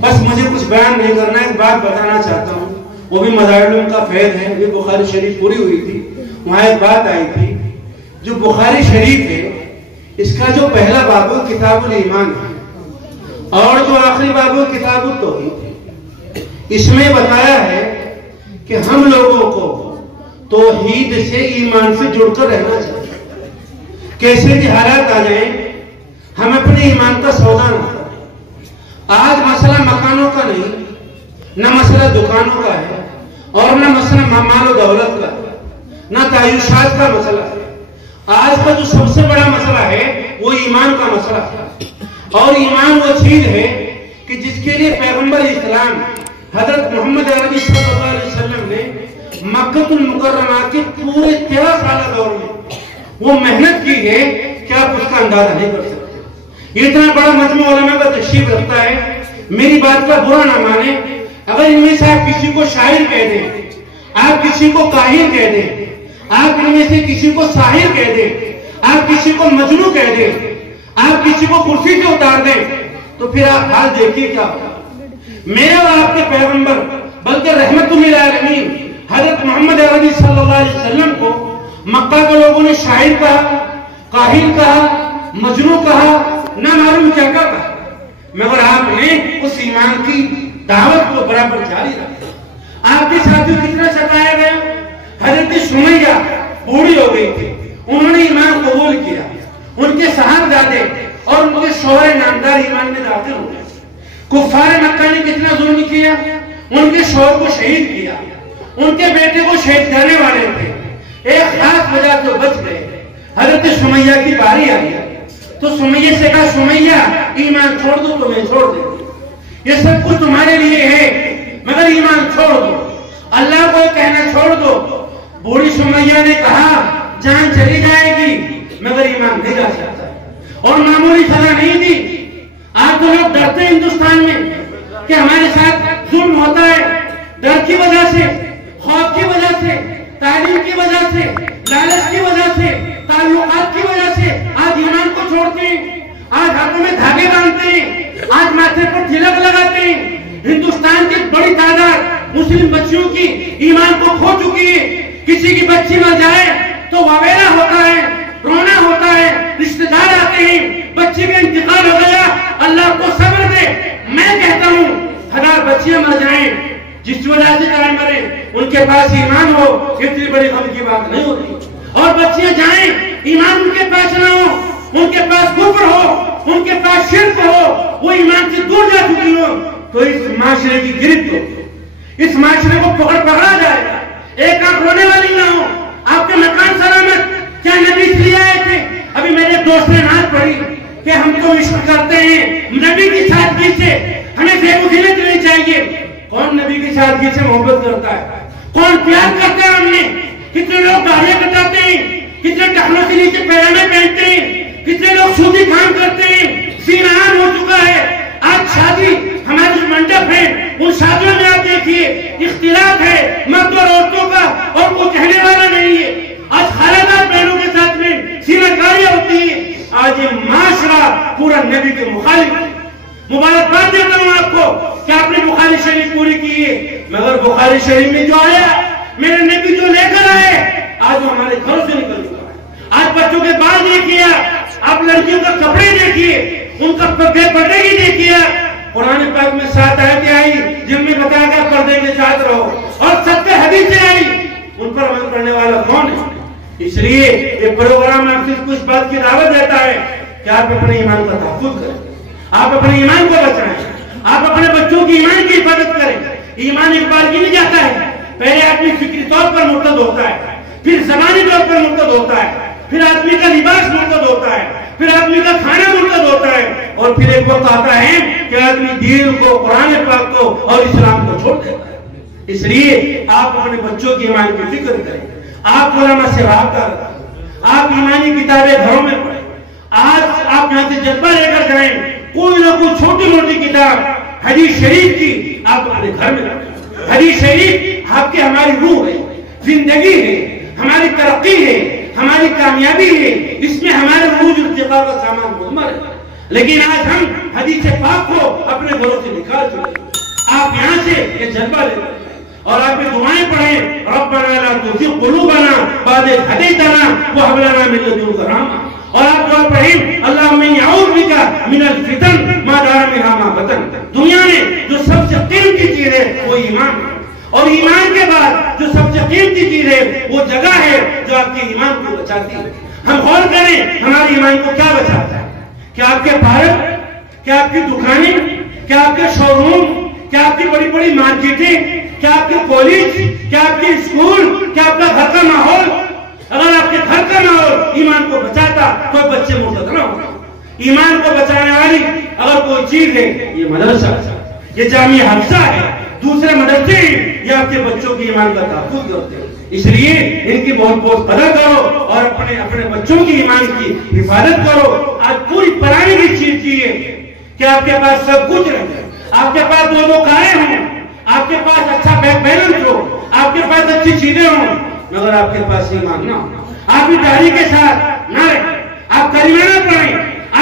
بس مجھے کچھ بیان نہیں کرنا، ایک بات بتانا چاہتا ہوں، وہ بھی مظاہر کا فیض ہے، یہ بخاری شریف پوری ہوئی تھی، وہاں ایک بات آئی تھی، جو بخاری شریف ہے اس کا جو پہلا باب کتاب الایمان ہے اور جو آخری باب کتاب التوحید ہے، اس میں بتایا ہے کہ ہم لوگوں کو توحید سے ایمان سے جڑ کر رہنا چاہیے، کیسے بھی حالات آ جائیں ہم اپنے ایمان کا سودا نہ کریں۔ آج مسئلہ مکانوں کا نہیں، نہ مسئلہ دکانوں کا ہے اور نہ مسئلہ مال و دولت کا ہے، نہ تعیشات کا مسئلہ ہے۔ آج کا جو سب سے بڑا مسئلہ ہے وہ ایمان کا مسئلہ ہے، اور ایمان وہ چیز ہے کہ جس کے لیے پیغمبر اسلام حضرت محمد عربی صلی اللہ علیہ وسلم نے مکہ المکرمہ کے پورے 13 سالہ دور میں وہ محنت کی ہے کہ آپ اس کا اندازہ نہیں کر سکتے۔ یہ اتنا بڑا مجموعہ علماء کا تشریف رکھتا ہے، میری بات کا برا نہ مانے، اگر ان میں سے آپ کسی کو شاعر کہہ دیں، آپ کسی کو کاہن کہہ دیں، آپ ان میں سے کسی کو ساحر کہہ دیں، آپ کسی کو مجنون کہہ دیں، آپ کسی کو کرسی سے اتار دیں، تو پھر آپ حال دیکھیے کیا ہوگا۔ میرے اور آپ کے پیغمبر بلکہ رحمت للعالمین حضرت محمد عربی صلی اللہ علیہ وسلم کو مکہ کے لوگوں نے شاعر کہا، کاہن کہا، مجنون کہا، نہ معلوم کیا کہا، مگر آپ نے اس ایمان کی دعوت کو برابر جاری رکھا۔ آپ کے ساتھیوں کتنا ستایا گیا، حضرت سمیہ بوڑھی ہو گئی تھی، انہوں نے ایمان قبول کیا، ان کے صاحبزادے اور ان کے شوہر نامدار ایمان میں داخل ہو گئے۔ کفار مکہ نے کتنا ظلم کیا، ان کے شوہر کو شہید کیا، ان کے بیٹے کو شہید کرنے والے تھے، ایک خاص وجہ سے بچ گئے۔ حضرت سمیہ کی باری آئی تو سمیہ سے کہا، سمیہ ایمان چھوڑ دو تو میں چھوڑ دوں گی، یہ سب کچھ تمہارے لیے ہے مگر ایمان چھوڑ دو، اللہ کو کہنا چھوڑ دو۔ بوڑھی سمیہ نے کہا جان چلی جائے گی مگر ایمان نہیں جا سکتا، اور معمولی سزا نہیں دی۔ آج تو لوگ ڈرتے ہیں ہندوستان میں کہ ہمارے ساتھ ظلم ہوتا ہے، ڈر کی وجہ سے، خوف کی وجہ سے، تعلیم کی وجہ سے، لالچ کی وجہ سے، تعلقات کی وجہ سے آج ایمان کو چھوڑتے ہیں، آج ہاتھوں میں دھاگے باندھتے ہیں، آج ماتھے پر تلک لگاتے ہیں۔ ہندوستان کی بڑی تعداد مسلم بچیوں کی ایمان کو کھو چکی ہے۔ کسی کی بچی مر جائے تو واویلا ہوتا ہے، رونا ہوتا ہے، رشتہ دار آتے ہیں، بچی کا انتقال ہو گیا، اللہ کو صبر دے۔ میں کہتا ہوں 1000 بچیاں مر جائیں، جس وجہ سے چاہے مرے، ان کے پاس ایمان ہو، اتنی بڑی غم کی بات نہیں ہوتی۔ اور بچیاں جائیں، ایمان ان کے پاس نہ ہو، ان کے پاس کفر ہو، ان کے پاس شرک ہو، وہ ایمان سے دور جا چکی ہو، تو اس معاشرے کی گرفت ہو، اس معاشرے کو پکڑا جائے گا۔ ایک آنکھ رونے والی نہ ہو، آپ کے مکان سلامت۔ کیا نبی اس لیے آئے تھے؟ ابھی میرے دوست نے نعت پڑھی کہ ہم تو عشق کرتے ہیں نبی کی سادگی سے، ہمیں بے بخیلی نہیں چاہیے۔ کون نبی کی سادگی سے محبت کرتا ہے؟ کون پیار کرتا ہے؟ ہم نے کتنے لوگ داڑھیاں کٹاتے ہیں، کتنے ٹخنوں کے نیچے پیجامے پہنتے ہیں، کتنے لوگ سودی کام کرتے ہیں، سینہ عام ہو چکا ہے۔ آج شادی ہمارے جو منڈپ ہیں ان شادیوں میں آپ دیکھیے اختلاف ہے مرد اور عورتوں کا، اور وہ کہنے والا نہیں ہے۔ آج خالدار بہنوں کے ساتھ میں سینہ کاریاں ہوتی ہیں۔ آج یہ معاشرہ پورا نبی کے مخالف ہے۔ مبارکباد دیتا ہوں آپ کو کہ آپ نے بخاری شریف پوری کی ہے، مگر بخاری شریف میں جو آیا میرے نبی جو لے کر آئے آج وہ ہمارے گھروں سے نکل چکا ہے۔ آج بچوں کے بال دیکھیے، آپ لڑکیوں کا کپڑے دیکھیے، ان کا پردے کی دیکھیے۔ قرآن پاک میں 7 آیتیں آئی جن میں بتایا گیا پردے کے ساتھ رہو، اور 70 حدیثیں آئی، ان پر عمل کرنے والا کون ہے؟ اس لیے یہ پروگرام آپ سے کچھ بات کی دعوت دیتا ہے کہ آپ اپنے ایمان کا تحفظ کریں، آپ اپنے ایمان کو بچائیں، آپ اپنے بچوں کی ایمان کی حفاظت کریں۔ ایمان ایک بار کی نہیں جاتا ہے، پہلے آدمی فکری طور پر مرتد ہوتا ہے، پھر زبانی طور پر مرتد ہوتا ہے، پھر آدمی کا لباس مرتد ہوتا ہے، پھر آدمی کا کھانا مرتد ہوتا ہے، اور پھر ایک وقت آتا ہے کہ آدمی دین کو، قرآن پاک کو اور اسلام کو چھوڑ دیتا ہے۔ اس لیے آپ اپنے بچوں کی ایمان کی فکر کریں، آپ علماء سے رابطہ رکھیں، آپ ایمانی کتابیں گھروں میں پڑھیں۔ آج آپ یہاں سے جذبہ لے کر جائیں، کوئی نہ کوئی چھوٹی موٹی کتاب حدیث شریف کی آپ اپنے گھر میں رکھیں۔ حدیث شریف آپ کی ہماری روح ہے، زندگی ہے، ہماری ترقی ہے، ہماری کامیابی ہے، اس میں ہمارے عروج ارتقاء کا سامان مضمر ہے۔ لیکن آج ہم حدیث پاک کو اپنے گھروں سے نکال چکے ہیں. آپ یہاں سے یہ جذبہ لے اور آپ یہ دعائیں پڑھیں. ربنا لا تزغ قلوبنا بعد إذ هديتنا وهب لنا من لدنك رحمة. اور آپ دعا پڑھیں اللہم انی اعوذ بک من الفتن ما دار منها ما بطن. دنیا میں جو سب سے قیمتی چیز ہے وہ ایمان ہے، اور ایمان کے بعد جو سب سے قیمتی چیز ہے وہ جگہ ہے جو آپ کے ایمان کو بچاتی ہے. ہم غور کریں ہمارے ایمان کو کیا بچاتا ہے. کیا آپ کے پارک، کیا آپ کی دکانیں، کیا آپ کے شو روم، کیا آپ کی بڑی بڑی مارکیٹیں، کیا آپ کے کالج، کیا آپ کے اسکول، کیا آپ کا گھر کا ماحول. اگر آپ کے گھر کا ماحول ایمان کو بچاتا تو بچے مرتد نہ ہوتے. ایمان کو بچانے والی اگر کوئی چیز ہے یہ مدرسہ، یہ جامعہ حفظہ ہے، دوسرے مدرسے ہیں، یہ آپ کے بچوں کی ایمان کا تحفظ کرتے ہیں. اس لیے ان کی بہت بہت قدر کرو اور اپنے بچوں کی ایمان کی حفاظت کرو. آج پوری پرانی کی چیز چاہیے کہ آپ کے پاس سب کچھ رہے، آپ کے پاس دو کاریں ہوں، آپ کے پاس اچھا بینک بیلنس ہو، آپ کے پاس اچھی چیزیں ہوں، مگر آپ کے پاس ایمان نہ ہو. آپ اتحادی کے ساتھ نہ رہیں، آپ کلمہ نہ پڑھیں،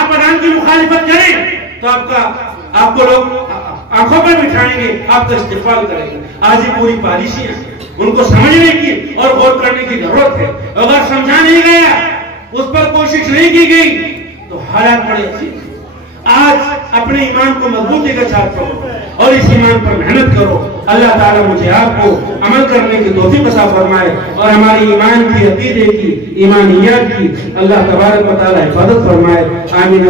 آپ اذان کی مخالفت کریں تو آپ کو لوگ آنکھوں پر بٹھائیں گے، آپ کا استقبال کریں گے. آج یہ پوری پالیسیاں ان کو سمجھنے کی اور غور کرنے کی ضرورت ہے. اگر سمجھا نہیں گیا، اس پر کوشش نہیں کی گئی تو حالات بڑے اچھے. آج اپنے ایمان کو مضبوطی کے ساتھ کرو اور اس ایمان پر محنت کرو. اللہ تعالیٰ مجھے آپ کو عمل کرنے کی توفیق عطا فرمائے اور ہماری ایمان کی، عقیدے کی، ایمانیات کی اللہ تبارک و تعالیٰ حفاظت فرمائے. آمین.